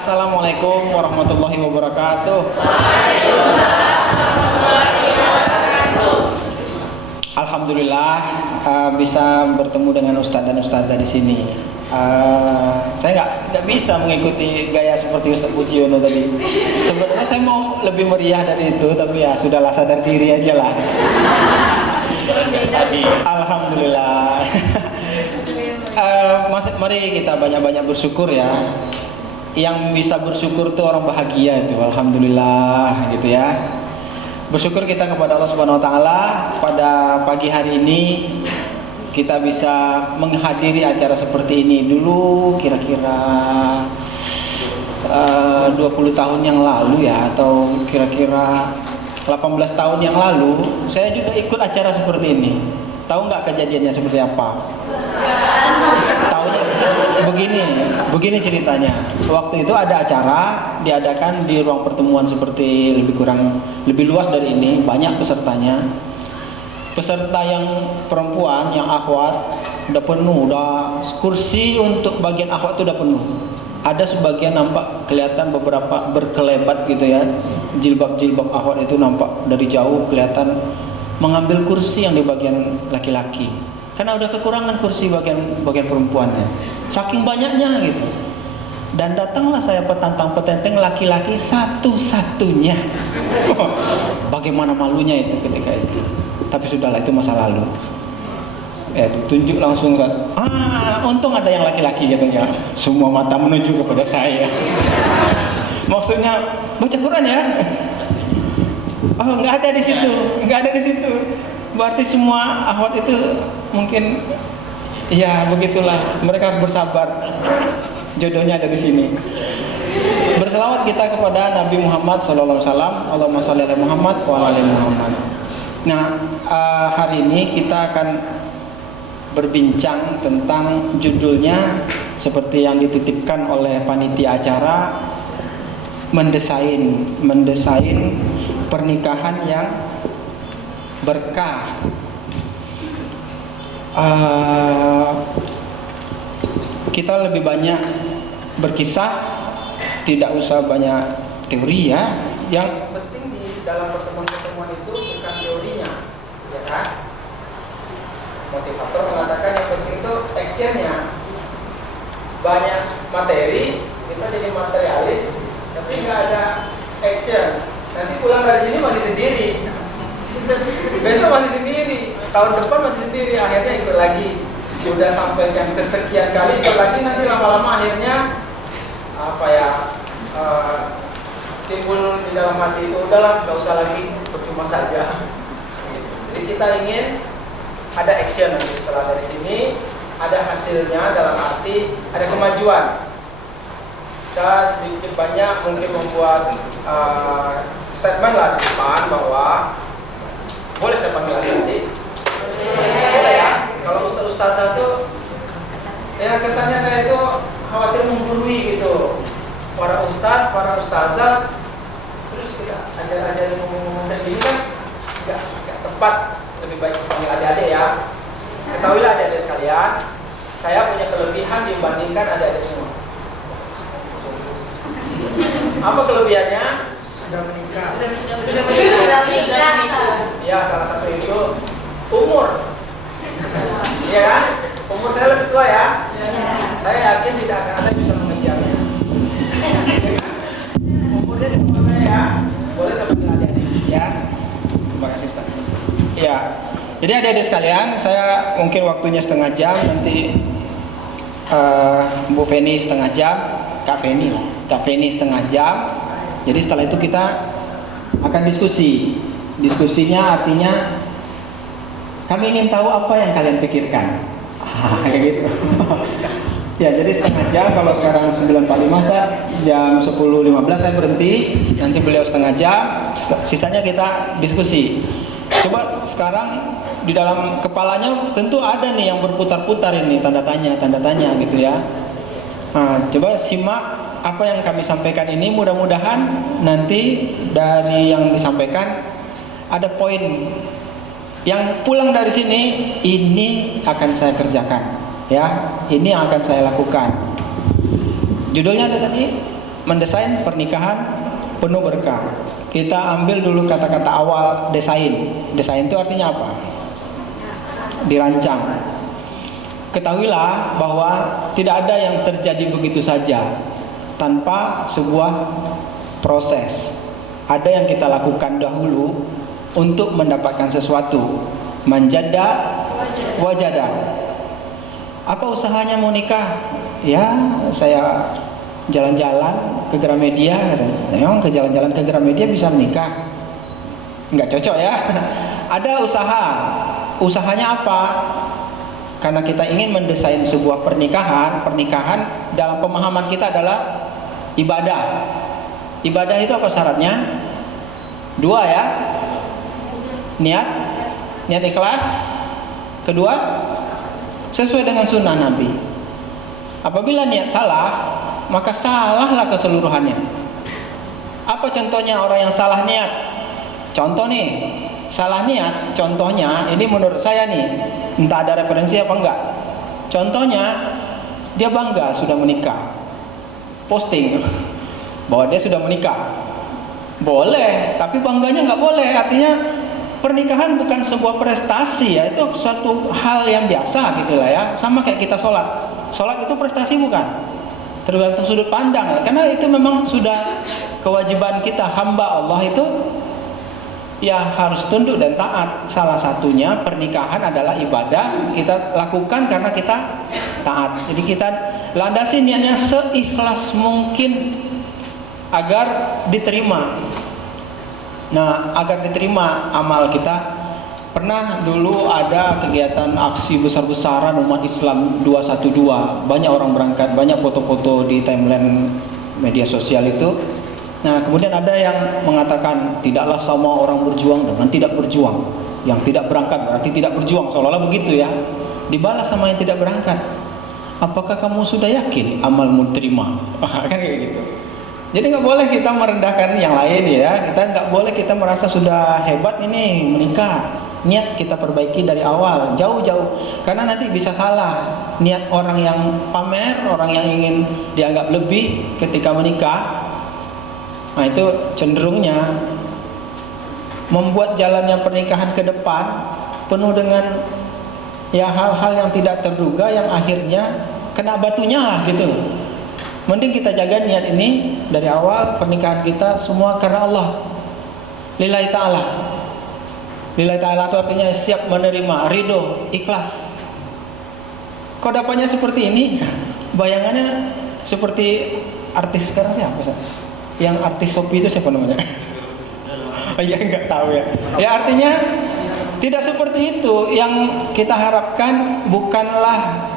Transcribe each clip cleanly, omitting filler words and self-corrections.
Assalamualaikum warahmatullahi wabarakatuh. Alhamdulillah bisa bertemu dengan Ustadz dan Ustazah di sini. Saya nggak bisa mengikuti gaya seperti Ustadz Pujiono tadi. Sebenarnya saya mau lebih meriah dari itu, tapi ya sudahlah, sadar diri aja lah. Alhamdulillah. Mari kita banyak-banyak bersyukur ya. Yang bisa bersyukur tuh orang bahagia itu, alhamdulillah gitu ya. Bersyukur kita kepada Allah Subhanahu wa taala pada pagi hari ini kita bisa menghadiri acara seperti ini. Dulu kira-kira 20 tahun yang lalu ya, atau kira-kira 18 tahun yang lalu saya juga ikut acara seperti ini. Tahu nggak kejadiannya seperti apa? Taunya begini ceritanya. Waktu itu ada acara diadakan di ruang pertemuan seperti lebih luas dari ini, banyak pesertanya. Peserta yang perempuan, yang akhwat udah penuh, udah kursi untuk bagian akhwat itu udah penuh. Ada sebagian nampak kelihatan beberapa berkelebat gitu ya. Jilbab akhwat itu nampak dari jauh kelihatan mengambil kursi yang di bagian laki-laki. Karena udah kekurangan kursi bagian perempuannya. Saking banyaknya gitu. Dan datanglah saya petantang-petenteng laki-laki satu-satunya. Bagaimana malunya itu ketika itu. Tapi sudahlah, itu masa lalu. Tunjuk langsung. Untung ada yang laki-laki katanya. Semua mata menuju kepada saya. Maksudnya baca Quran ya? Oh, nggak ada di situ. Berarti semua akhwat itu mungkin ya begitulah. Mereka harus bersabar. Jodohnya ada di sini. Berselawat kita kepada Nabi Muhammad SAW. Allahumma sholli ala Muhammad wa ala ali Muhammad. Nah, hari ini kita akan berbincang tentang judulnya seperti yang dititipkan oleh panitia acara, mendesain pernikahan yang berkah. Kita lebih banyak berkisah, tidak usah banyak teori ya. Yang penting di dalam pertemuan itu bukan teorinya, ya kan? Motivator mengatakan yang penting itu actionnya. Banyak materi, kita jadi materialis, tapi nggak ada action. Nanti pulang dari sini masih sendiri. Besok masih sendiri, tahun depan masih sendiri, akhirnya ikut lagi. Udah sampaikan kesekian kali ikut lagi, nanti lama-lama akhirnya timbul di dalam hati itu, udahlah nggak usah lagi, percuma saja. Jadi kita ingin ada action nanti setelah dari sini, ada hasilnya dalam arti ada kemajuan. Saya sedikit banyak mungkin membuat statement lah di depan bahwa boleh saya panggil adik-adik? Boleh ya? Kalau ustazah tuh ya kesannya saya itu khawatir menggurui gitu. Para ustaz, para ustazah, terus kita ajar-ajarin ngomong-ngomong kayak gini kan nggak tepat. Lebih baik panggil adik-adik ya. Ketahuilah adik-adik sekalian, saya punya kelebihan dibandingkan adik-adik semua. Apa kelebihannya? Sudah menikah. Sudah menikah. Ya, salah satu itu umur. Iya kan? Umur saya lebih tua ya. Saya yakin tidak akan ada yang bisa mengejarnya. Umurnya di bawah saya ya. Boleh saya panggil adik-adik ya. Terima kasih Ustaz. Ya. Jadi adik-adik sekalian, saya mungkin waktunya setengah jam, nanti Bu Feni setengah jam, Kak Feni setengah jam. Jadi setelah itu kita akan diskusi. Diskusinya artinya kami ingin tahu apa yang kalian pikirkan. Kayak gitu. Ya, jadi setengah jam. Kalau sekarang 9.45, saya jam 10.15 saya berhenti. Nanti beliau setengah jam. Sisanya kita diskusi. Coba sekarang di dalam kepalanya tentu ada nih yang berputar-putar ini, tanda tanya gitu ya. Nah, coba simak apa yang kami sampaikan ini, mudah-mudahan nanti dari yang disampaikan ada poin yang pulang dari sini, ini akan saya kerjakan ya, ini yang akan saya lakukan. Judulnya ada tadi mendesain pernikahan penuh berkah. Kita ambil dulu kata-kata awal desain. Desain itu artinya apa? Dirancang. Ketahuilah bahwa tidak ada yang terjadi begitu saja tanpa sebuah proses. Ada yang kita lakukan dahulu untuk mendapatkan sesuatu. Manjada wajada. Apa usahanya mau nikah? Ya, saya jalan-jalan ke Gramedia. Memang ke jalan-jalan ke Gramedia bisa menikah? Nggak cocok ya. Ada usaha. Usahanya apa? Karena kita ingin mendesain sebuah pernikahan. Pernikahan dalam pemahaman kita adalah ibadah. Ibadah itu apa syaratnya? 2 ya. Niat ikhlas. Kedua, sesuai dengan sunnah Nabi. Apabila niat salah, maka salahlah keseluruhannya. Apa contohnya orang yang salah niat? Contoh nih, salah niat. Contohnya, ini menurut saya nih, entah ada referensi apa enggak. Contohnya, dia bangga sudah menikah, posting bahwa dia sudah menikah. Boleh, tapi bangganya nggak boleh. Artinya pernikahan bukan sebuah prestasi ya, itu suatu hal yang biasa gitulah ya. Sama kayak kita sholat. Sholat itu prestasi bukan? Tergantung sudut pandang ya. Karena itu memang sudah kewajiban kita, hamba Allah itu ya harus tunduk dan taat. Salah satunya pernikahan adalah ibadah, kita lakukan karena kita taat. Jadi kita landasi niatnya seikhlas mungkin agar diterima. Nah, agar diterima amal kita. Pernah dulu ada kegiatan aksi besar-besaran umat Islam 212. Banyak orang berangkat, banyak foto-foto di timeline media sosial itu. Nah, kemudian ada yang mengatakan tidaklah sama orang berjuang dengan tidak berjuang. Yang tidak berangkat berarti tidak berjuang, seolah-olah begitu ya. Dibalas sama yang tidak berangkat. Apakah kamu sudah yakin amalmu diterima? Kan kayak gitu. Jadi nggak boleh kita merendahkan yang lain ya. Kita nggak boleh kita merasa sudah hebat ini menikah. Niat kita perbaiki dari awal, jauh-jauh. Karena nanti bisa salah. Niat orang yang pamer, orang yang ingin dianggap lebih ketika menikah. Nah itu cenderungnya membuat jalannya pernikahan ke depan penuh dengan ya hal-hal yang tidak terduga, yang akhirnya kena batunya lah gitu. Mending kita jaga niat ini dari awal pernikahan kita semua karena Allah, lillahi ta'ala. Lillahi ta'ala itu artinya siap menerima, ridho, ikhlas. Kok dapatnya seperti ini? Bayangannya seperti artis sekarang siapa? Yang artis Shopee itu siapa namanya? Ya nggak tahu ya. Ya artinya tidak seperti itu. Yang kita harapkan bukanlah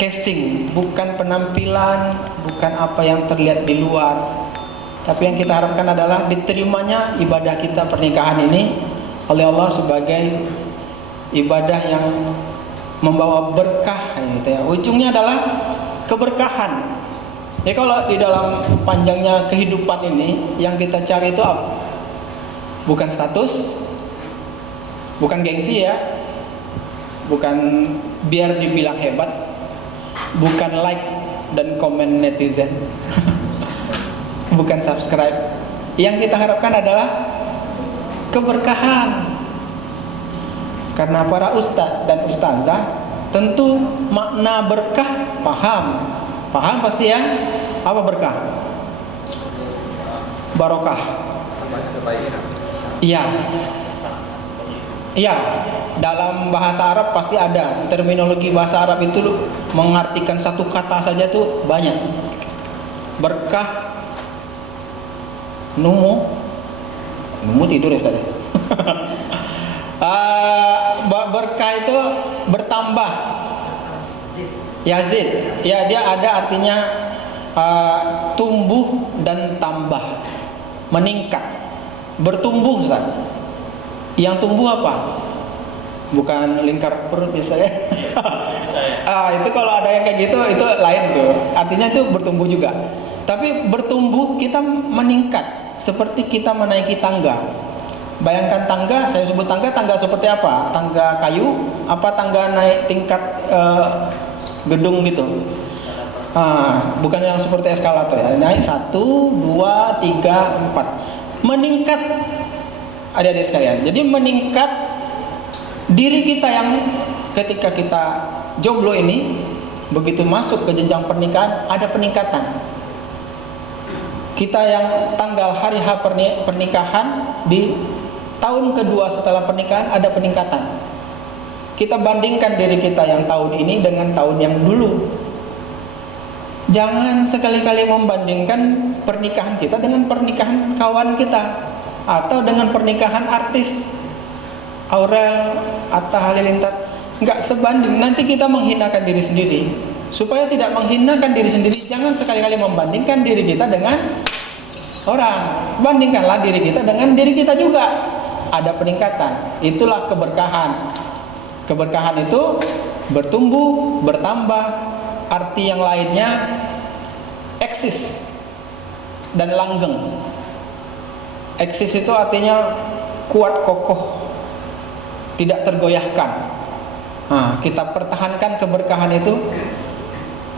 casing, bukan penampilan, bukan apa yang terlihat di luar. Tapi yang kita harapkan adalah diterimanya ibadah kita pernikahan ini oleh Allah sebagai ibadah yang membawa berkah gitu ya. Ujungnya adalah keberkahan. Ya kalau di dalam panjangnya kehidupan ini yang kita cari itu apa? Bukan status, bukan gengsi ya, bukan biar dibilang hebat, bukan like dan komen netizen, bukan subscribe. Yang kita harapkan adalah keberkahan. Karena para ustadz dan ustazah tentu makna berkah paham. Paham pasti ya? Apa berkah? Barokah. Iya. Iya, dalam bahasa Arab pasti ada. Terminologi bahasa Arab itu mengartikan satu kata saja tuh banyak. Berkah, numu tidur ya tadi. Berkah itu bertambah. Yazid, ya dia ada artinya tumbuh dan tambah, meningkat, bertumbuh Ustaz. Yang tumbuh apa? Bukan lingkar perut misalnya. Itu kalau ada yang kayak gitu itu lain tuh. Artinya itu bertumbuh juga. Tapi bertumbuh kita meningkat seperti kita menaiki tangga. Bayangkan tangga, saya sebut tangga seperti apa? Tangga kayu, apa tangga naik tingkat gedung gitu? Bukan yang seperti eskalator ya, naik 1, 2, 3, 4, meningkat. Adik-adik sekalian, jadi meningkat diri kita yang ketika kita jomblo ini, begitu masuk ke jenjang pernikahan ada peningkatan. Kita yang tanggal hari H pernikahan di tahun kedua setelah pernikahan ada peningkatan. Kita bandingkan diri kita yang tahun ini dengan tahun yang dulu. Jangan sekali-kali membandingkan pernikahan kita dengan pernikahan kawan kita atau dengan pernikahan artis Aurel, Atta Halilintar. Enggak sebanding, nanti kita menghinakan diri sendiri. Supaya tidak menghinakan diri sendiri, jangan sekali-kali membandingkan diri kita dengan orang. Bandingkanlah diri kita dengan diri kita juga. Ada peningkatan. Itulah keberkahan. Keberkahan itu bertumbuh, bertambah. Arti yang lainnya eksis dan langgeng. Eksis itu artinya kuat kokoh, tidak tergoyahkan. Kita pertahankan keberkahan itu.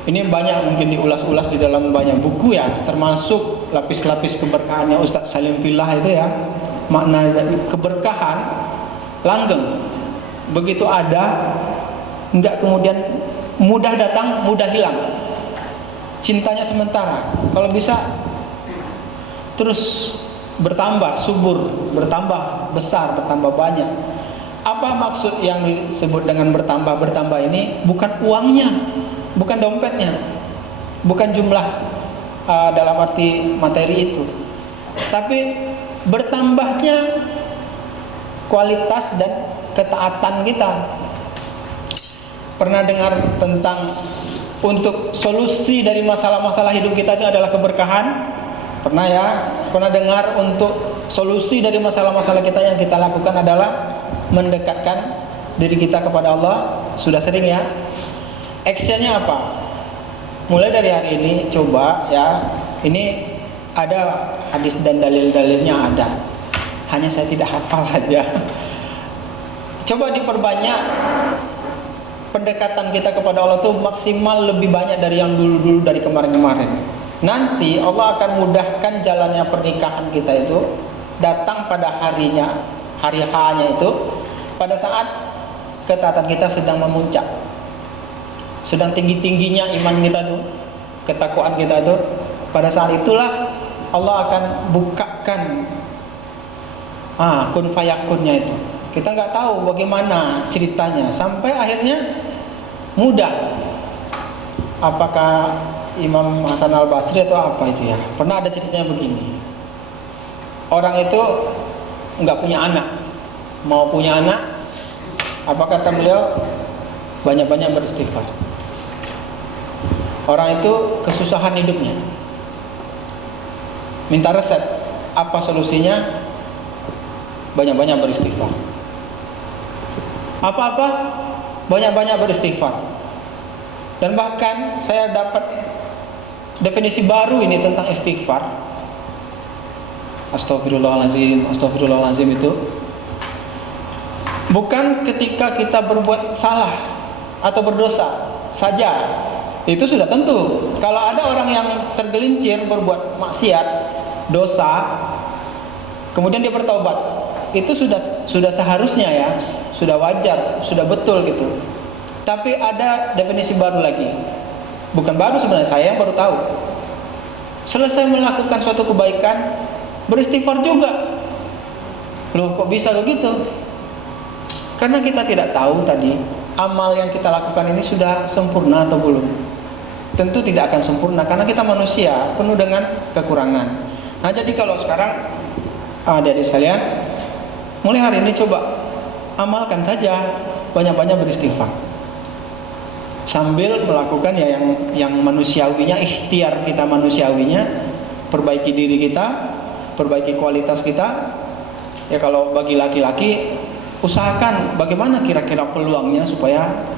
Ini banyak mungkin diulas-ulas di dalam banyak buku ya, termasuk lapis-lapis keberkahannya Ustadz Salim Fillah itu ya. Makna dari keberkahan langgeng. Begitu ada, enggak kemudian mudah datang, mudah hilang. Cintanya sementara. Kalau bisa terus bertambah, subur, bertambah besar, bertambah banyak. Apa maksud yang disebut dengan bertambah ini? Bukan uangnya, bukan dompetnya, bukan jumlah dalam arti materi itu, tapi bertambahnya kualitas dan ketaatan kita. Pernah dengar tentang untuk solusi dari masalah-masalah hidup kita itu adalah keberkahan? Pernah ya? Pernah dengar untuk solusi dari masalah-masalah kita yang kita lakukan adalah mendekatkan diri kita kepada Allah? Sudah sering ya? Actionnya apa? Mulai dari hari ini coba ya. Ini ada hadis dan dalil-dalilnya ada. Hanya saya tidak hafal aja. Coba diperbanyak pendekatan kita kepada Allah tuh maksimal lebih banyak dari yang dulu-dulu, dari kemarin-kemarin. Nanti Allah akan mudahkan jalannya pernikahan kita itu datang pada harinya, hari H-nya itu, pada saat ketaatan kita sedang memuncak, sedang tinggi-tingginya iman kita tuh, ketakwaan kita itu. Pada saat itulah Allah akan bukakan kun fayakunnya itu. Kita nggak tahu bagaimana ceritanya sampai akhirnya mudah. Apakah Imam Hasan Al Basri atau apa itu ya? Pernah ada ceritanya begini. Orang itu nggak punya anak, mau punya anak, apa kata beliau? Banyak-banyak beristighfar. Orang itu kesusahan hidupnya, minta resep, apa solusinya? Banyak-banyak beristighfar. Apa-apa? Banyak-banyak beristighfar. Dan bahkan saya dapat definisi baru ini tentang istighfar. Astagfirullahaladzim, astagfirullahaladzim itu bukan ketika kita berbuat salah atau berdosa saja. Itu sudah tentu. Kalau ada orang yang tergelincir berbuat maksiat, dosa, kemudian dia bertobat, itu sudah seharusnya ya, sudah wajar, sudah betul gitu. Tapi ada definisi baru lagi. Bukan baru sebenarnya, saya yang baru tahu. Selesai melakukan suatu kebaikan, beristighfar juga. Loh, kok bisa begitu? Karena kita tidak tahu tadi amal yang kita lakukan ini sudah sempurna atau belum. Tentu tidak akan sempurna karena kita manusia penuh dengan kekurangan. Nah, jadi kalau sekarang adik-adik sekalian, mulai hari ini coba amalkan saja banyak-banyak beristighfar. Sambil melakukan ya yang manusiawinya, ikhtiar kita manusiawinya, perbaiki diri kita, perbaiki kualitas kita. Ya kalau bagi laki-laki, usahakan bagaimana kira-kira peluangnya supaya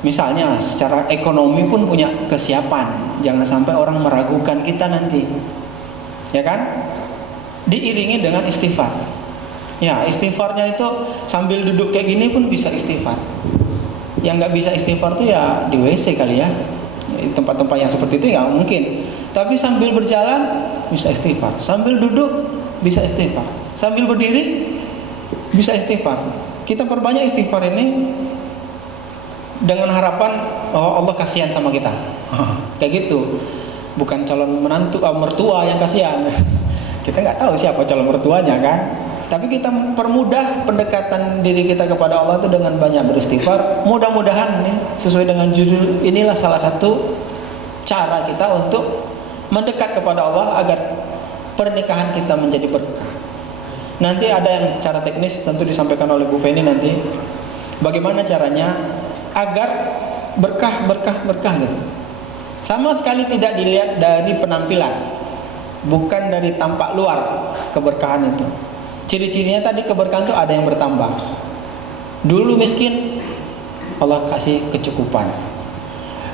misalnya secara ekonomi pun punya kesiapan. Jangan sampai orang meragukan kita nanti. Ya kan? Diiringi dengan istighfar. Ya, istighfarnya itu sambil duduk kayak gini pun bisa istighfar. Yang nggak bisa istighfar tuh ya di WC kali ya. di tempat-tempat yang seperti itu ya mungkin. Tapi sambil berjalan bisa istighfar, sambil duduk bisa istighfar, sambil berdiri bisa istighfar. Kita perbanyak istighfar ini dengan harapan Allah kasihan sama kita. Kayak gitu. Bukan calon menantu mertua yang kasihan. Kita nggak tahu siapa calon mertuanya kan. Tapi kita permudah pendekatan diri kita kepada Allah itu dengan banyak beristighfar. Mudah-mudahan nih, sesuai dengan judul, inilah salah satu cara kita untuk mendekat kepada Allah agar pernikahan kita menjadi berkah. Nanti ada yang cara teknis tentu disampaikan oleh Bu Feni nanti. Bagaimana caranya agar berkah gitu. Sama sekali tidak dilihat dari penampilan, bukan dari tampak luar keberkahan itu. Ciri-cirinya tadi keberkahan itu ada yang bertambah. Dulu miskin, Allah kasih kecukupan.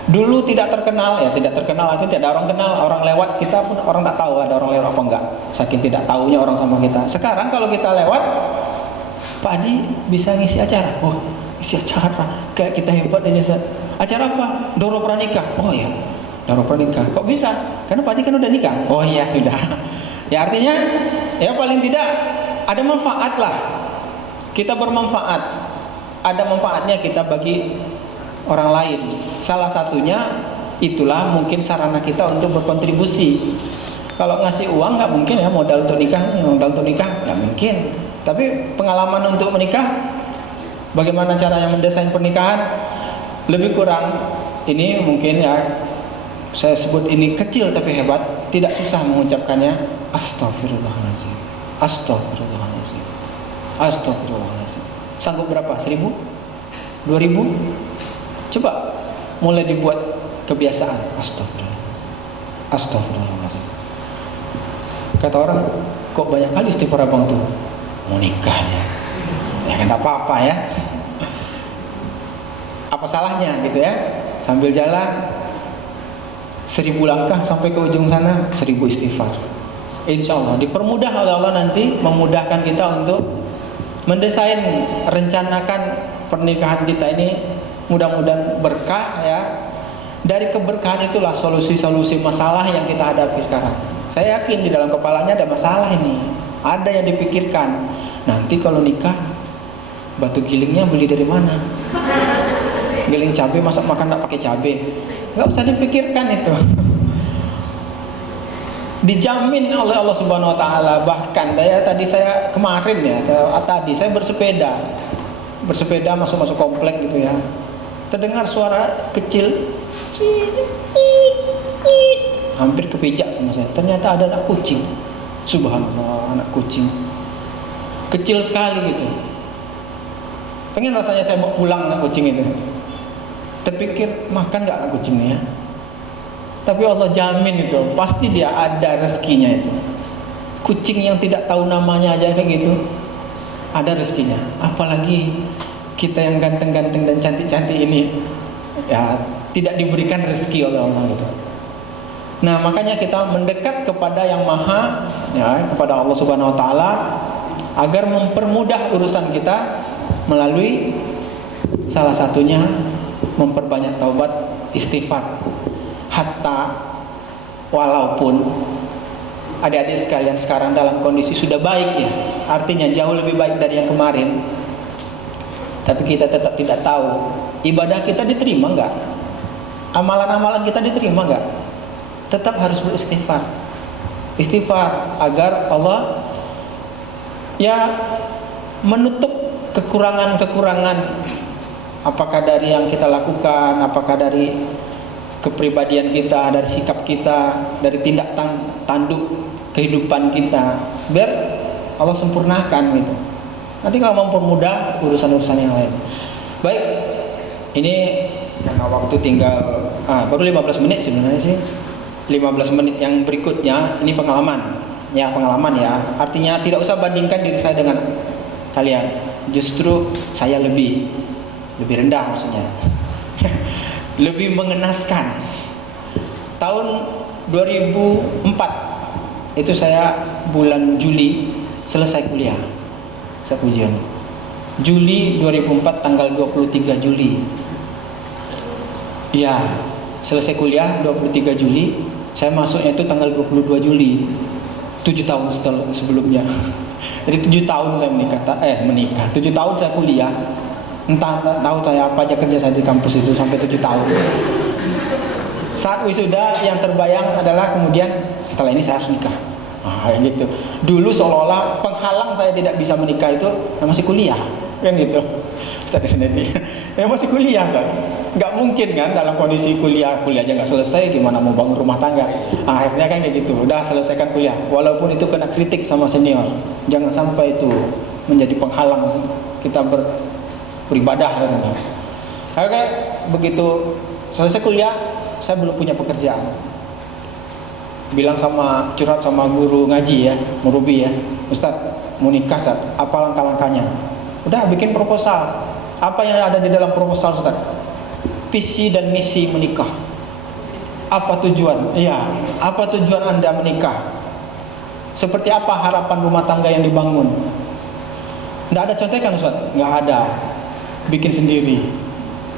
Dulu tidak terkenal, ya tidak terkenal artinya tidak ada orang kenal, orang lewat kita pun orang tak tahu ada orang lewat apa enggak. Saking tidak tahunya orang sama kita. Sekarang kalau kita lewat, Pak Adi bisa ngisi acara. Oh, isi acara, kayak kita hebat aja. Acara apa? Doro pranikah. Oh ya, Doro pranikah. Kok bisa? Karena Pak Adi kan udah nikah. Oh iya sudah. Ya artinya, ya paling tidak ada manfaat lah. Kita bermanfaat. Ada manfaatnya kita bagi orang lain. Salah satunya itulah mungkin sarana kita untuk berkontribusi. Kalau ngasih uang nggak mungkin ya, modal untuk nikah nggak mungkin. Tapi pengalaman untuk menikah, bagaimana caranya mendesain pernikahan, lebih kurang ini mungkin ya saya sebut ini kecil tapi hebat, tidak susah mengucapkannya. Astagfirullahaladzim, astagfirullahaladzim, astagfirullahaladzim. Sanggup berapa? 1.000? 2.000? Coba mulai dibuat kebiasaan. Astagfirullahaladzim, astagfirullahaladzim. Kata orang, kok banyak kali istighfar abang tuh? Mau nikah ya kan apa-apa ya. Apa salahnya gitu ya? Sambil jalan 1.000 langkah sampai ke ujung sana 1.000 istighfar. Insya Allah dipermudah oleh Allah nanti, memudahkan kita untuk mendesain, rencanakan pernikahan kita ini mudah-mudahan berkah ya. Dari keberkahan itulah solusi-solusi masalah yang kita hadapi sekarang. Saya yakin di dalam kepalanya ada masalah ini, ada yang dipikirkan. Nanti kalau nikah, batu gilingnya beli dari mana? Giling cabai, masak makan tak pakai cabai? Nggak usah dipikirkan itu. Dijamin oleh Allah Subhanahu Wa Taala. Bahkan tadi saya kemarin ya, tadi saya bersepeda masuk komplek gitu ya. Terdengar suara kecil, hampir kepijak sama saya. Ternyata ada anak kucing. Subhanallah, anak kucing kecil sekali gitu. Pengen rasanya saya mau pulang anak kucing itu. Terpikir makan nggak anak kucingnya? Tapi Allah jamin itu pasti dia ada rezekinya itu. Kucing yang tidak tahu namanya aja kayak gitu ada rezekinya. Apalagi kita yang ganteng-ganteng dan cantik-cantik ini ya tidak diberikan rezeki oleh Allah gitu. Nah makanya kita mendekat kepada yang maha ya, kepada Allah Subhanahu Wa Taala agar mempermudah urusan kita melalui salah satunya memperbanyak taubat, istighfar. Hatta walaupun adik-adik sekalian sekarang dalam kondisi sudah baik ya, artinya jauh lebih baik dari yang kemarin, tapi kita tetap tidak tahu ibadah kita diterima enggak, amalan-amalan kita diterima enggak. Tetap harus beristighfar, istighfar agar Allah ya menutup kekurangan-kekurangan, apakah dari yang kita lakukan, apakah dari kepribadian kita, dari sikap kita, dari tindak tanduk kehidupan kita, biar Allah sempurnakan gitu. Nanti kalau mempermudah urusan-urusan yang lain. Baik, ini karena waktu tinggal baru 15 menit sebenarnya sih. 15 menit yang berikutnya ini pengalaman ya. Artinya tidak usah bandingkan diri saya dengan kalian. Justru saya lebih rendah maksudnya. Lebih mengenaskan. Tahun 2004 itu saya bulan Juli selesai kuliah. Saya ujian. Juli 2004 tanggal 23 Juli. Ya, selesai kuliah 23 Juli, saya masuknya itu tanggal 22 Juli, 7 tahun sebelumnya. Jadi 7 tahun saya menikah, 7 tahun saya kuliah, entah tahu saya apa aja kerja saya di kampus itu sampai 7 tahun. Saat wisuda yang terbayang adalah kemudian setelah ini saya harus nikah. Gitu. Dulu seolah-olah penghalang saya tidak bisa menikah itu masih kuliah, kan gitu. Ustaz sendiri, masih kuliah, Ustaz. Nggak mungkin kan dalam kondisi kuliah aja nggak selesai, gimana mau bangun rumah tangga. Akhirnya kan kayak gitu, udah selesaikan kuliah. Walaupun itu kena kritik sama senior, jangan sampai itu menjadi penghalang kita beribadah. Katanya. Oke, begitu selesai kuliah, saya belum punya pekerjaan. Bilang curhat sama guru ngaji ya, murubi ya, Ustaz mau nikah, Ustaz, apa langkah-langkahnya? Udah bikin proposal. Apa yang ada di dalam proposal, Ustaz? Visi dan misi menikah. Apa tujuan? Iya, apa tujuan Anda menikah? Seperti apa harapan rumah tangga yang dibangun? Nggak ada contekan, Ustaz? Nggak ada. Bikin sendiri.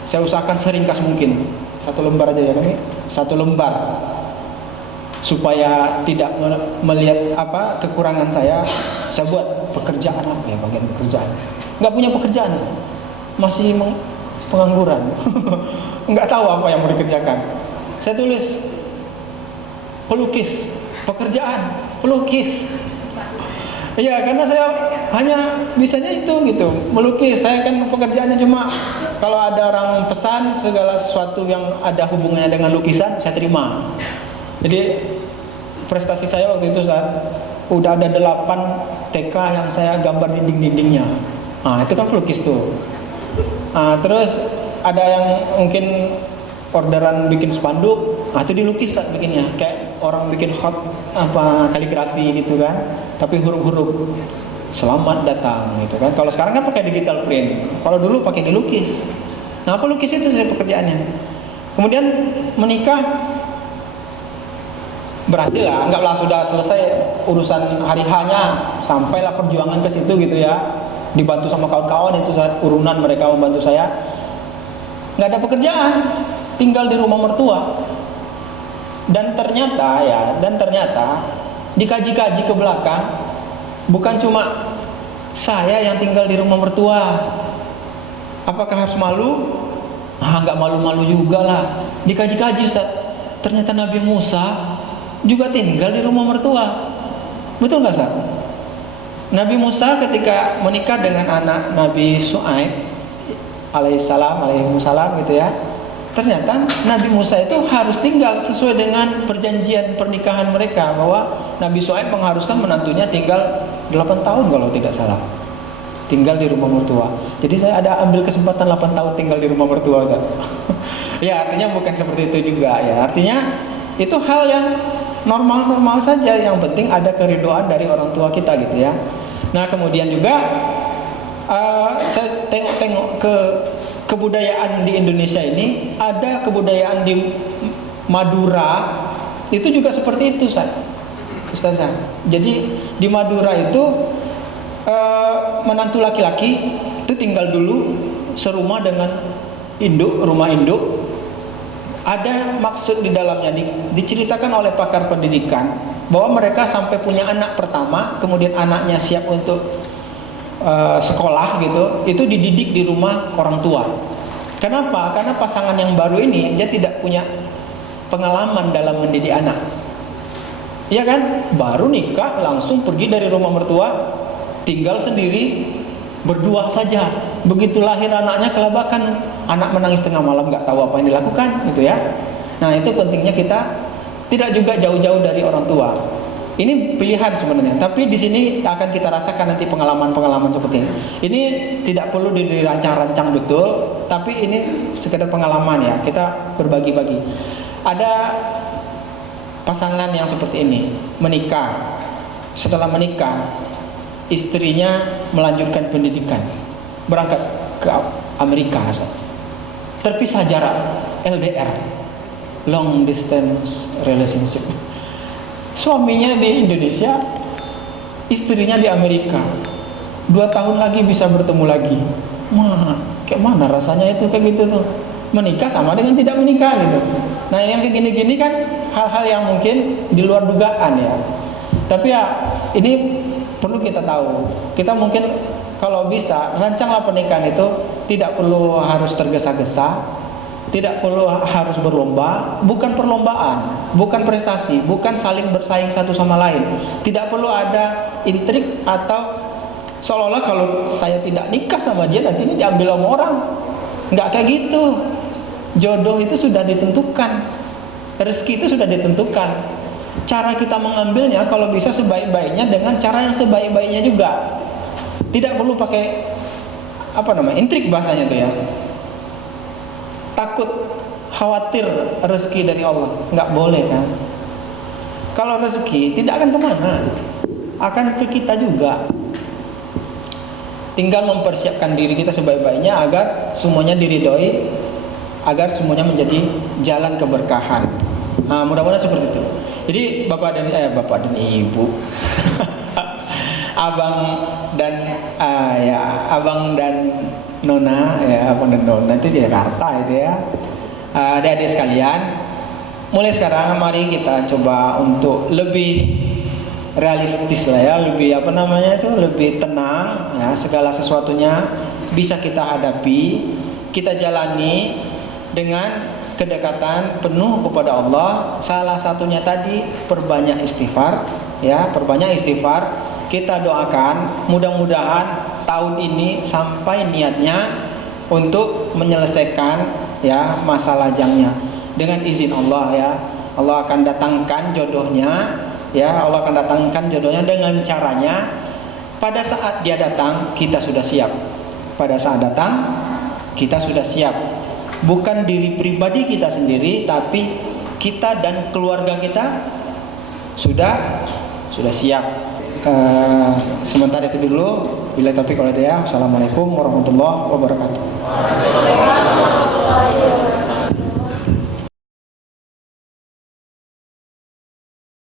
Saya usahakan seringkas mungkin. 1 lembar aja ya kami. 1 lembar. Supaya tidak melihat kekurangan saya buat pekerjaan apa ya, bagian pekerjaan. Nggak punya pekerjaan, masih pengangguran, nggak tahu apa yang mau dikerjakan. Saya tulis pelukis, pekerjaan pelukis. Iya, karena saya hanya bisanya itu gitu, melukis. Saya kan pekerjaannya cuma kalau ada orang pesan segala sesuatu yang ada hubungannya dengan lukisan, saya terima. Jadi prestasi saya waktu itu udah ada 8 TK yang saya gambar dinding-dindingnya. Itu kan pelukis tuh. Terus ada yang mungkin orderan bikin spanduk, itu dilukis bikinnya. Kayak orang bikin kaligrafi gitu kan. Tapi huruf-huruf selamat datang gitu kan. Kalau sekarang kan pakai digital print. Kalau dulu pakai dilukis. Nah, pelukis itu saya pekerjaannya. Kemudian menikah berhasil lah, anggaplah sudah selesai urusan hari H-nya, sampailah perjuangan ke situ gitu ya, dibantu sama kawan-kawan itu urunan mereka membantu saya. Nggak ada pekerjaan, tinggal di rumah mertua. Dan ternyata dikaji-kaji ke belakang, bukan cuma saya yang tinggal di rumah mertua. Apakah harus malu? Nggak malu-malu juga lah. Dikaji-kaji, Ustaz, ternyata Nabi Musa juga tinggal di rumah mertua. Betul nggak, Ustaz? Nabi Musa ketika menikah dengan anak Nabi Syuaib alaihissalam gitu ya, ternyata Nabi Musa itu harus tinggal sesuai dengan perjanjian pernikahan mereka, bahwa Nabi Syuaib mengharuskan menantunya tinggal 8 tahun kalau tidak salah, tinggal di rumah mertua. Jadi saya ada ambil kesempatan 8 tahun tinggal di rumah mertua, Ustaz. Ya, artinya bukan seperti itu juga ya. Artinya itu hal yang normal-normal saja, yang penting ada keridhaan dari orang tua kita gitu ya. Nah, kemudian juga saya tengok-tengok ke kebudayaan di Indonesia ini, ada kebudayaan di Madura itu juga seperti itu, Ustazah. Jadi di Madura itu menantu laki-laki itu tinggal dulu serumah dengan rumah induk. Ada maksud di dalamnya, diceritakan oleh pakar pendidikan bahwa mereka sampai punya anak pertama, kemudian anaknya siap untuk sekolah gitu, itu dididik di rumah orang tua. Kenapa? Karena pasangan yang baru ini dia tidak punya pengalaman dalam mendidik anak. Iya kan? Baru nikah langsung pergi dari rumah mertua, tinggal sendiri, berdua saja. Begitu lahir anaknya kelabakan, anak menangis tengah malam, nggak tahu apa yang dilakukan gitu ya. Nah, itu pentingnya kita tidak juga jauh-jauh dari orang tua. Ini pilihan sebenarnya, tapi di sini akan kita rasakan nanti pengalaman-pengalaman seperti ini. Ini tidak perlu dirancang-rancang betul, tapi ini sekedar pengalaman ya, kita berbagi-bagi. Ada pasangan yang seperti ini, menikah. Setelah menikah, istrinya melanjutkan pendidikan, berangkat ke Amerika, terpisah jarak, LDR, long distance relationship. Suaminya di Indonesia, istrinya di Amerika. 2 tahun lagi bisa bertemu lagi. Kayak mana rasanya itu kayak gitu tuh? Menikah sama dengan tidak menikah gitu. Nah yang kayak gini-gini kan hal-hal yang mungkin di luar dugaan ya. Tapi ya ini perlu kita tahu. Kita mungkin kalau bisa rancanglah pernikahan itu tidak perlu harus tergesa-gesa, tidak perlu harus berlomba, bukan perlombaan, bukan prestasi, bukan saling bersaing satu sama lain. Tidak perlu ada intrik atau seolah-olah kalau saya tidak nikah sama dia nanti ini diambil sama orang. Nggak kayak gitu. Jodoh itu sudah ditentukan, rezeki itu sudah ditentukan. Cara kita mengambilnya kalau bisa sebaik-baiknya dengan cara yang sebaik-baiknya juga. Tidak perlu pakai intrik bahasanya tuh ya. Takut, khawatir rezeki dari Allah, nggak boleh kan? Kalau rezeki tidak akan kemana, akan ke kita juga. Tinggal mempersiapkan diri kita sebaik-baiknya agar semuanya diridhoi, agar semuanya menjadi jalan keberkahan. Nah, mudah-mudahan seperti itu. Jadi bapak dan ibu, abang dan nona itu di Jakarta itu ya. Adik-adik sekalian, mulai sekarang mari kita coba untuk lebih realistis lah ya, lebih tenang ya, segala sesuatunya bisa kita hadapi, kita jalani dengan kedekatan penuh kepada Allah. Salah satunya tadi perbanyak istighfar ya, perbanyak istighfar. Kita doakan mudah-mudahan tahun ini sampai niatnya untuk menyelesaikan ya masa lajangnya dengan izin Allah ya. Allah akan datangkan jodohnya ya, Allah akan datangkan jodohnya dengan caranya pada saat dia datang kita sudah siap. Pada saat datang kita sudah siap. Bukan diri pribadi kita sendiri, tapi kita dan keluarga kita sudah siap. Sementara itu dulu. Bila taufiq wal hidayah. Assalamualaikum warahmatullahi wabarakatuh.